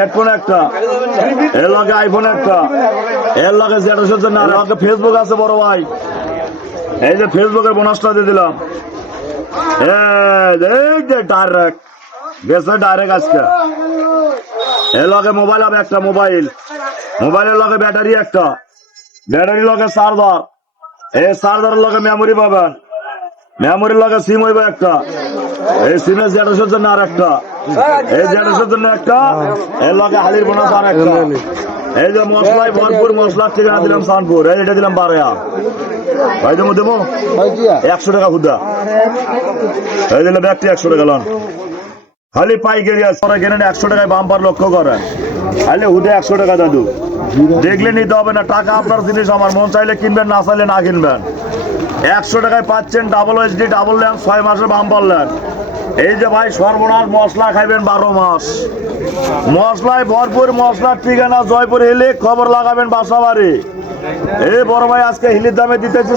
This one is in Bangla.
হেডফোন একটা, এর লগে আইফোন একটা, এর লগে ফেসবুক আছে বড় ভাই। এই যে ফেসবুকের বোনাসটা দিয়ে দিলাম, ডাইরেক্ট গেছে ডাইরেক্ট আজকে। এর লগে মোবাইল হবে একটা, মোবাইলের লগে ব্যাটারি একটা, ব্যাটারির লগে চার্জার, এই চার্জারের লগে মেমোরি পাবেন, মেমোরির লগে সিম হইবে একটা, এই সিমের জেরক্সের জন্য আর একটা, এই জেরক্সের জন্য একটা, এর লগে হালির বোনাস আর একটা। এই যে মশলায় ভরপুর, মশলার ঠিকানা দিলাম সানপুর, এই এটা দিলাম বারেয়া ভাই, দেবো 100 টাকা হুদা, এই দিলে ব্যাগটি 100 টাকা লন। খালি পাইকারি আছে, 100 টাকায় বাম্পার লক্ষ্য করেন, খালি হুদে 100 টাকা দাদু। দেখলে নিতে হবে না, টাকা আপনার জিনিস, আমার মন চাইলে কিনবেন, না চাইলে না কিনবেন। 100 টাকায় পাচ্ছেন ডাবল এইচডি ডাবল ল্যাম্প 6 মাসের বাম্পার ল্যাম্প। এই যে ভাই সর্বনাশ, মশলা খাইবেন 12 মাস, মশলায় ভরপুর, মশলার ঠিকানা জয়পুর হিলি, খবর লাগাবেন বাসাবাড়ি। এই বড় ভাই আজকে হিলির দামে দিতেছি।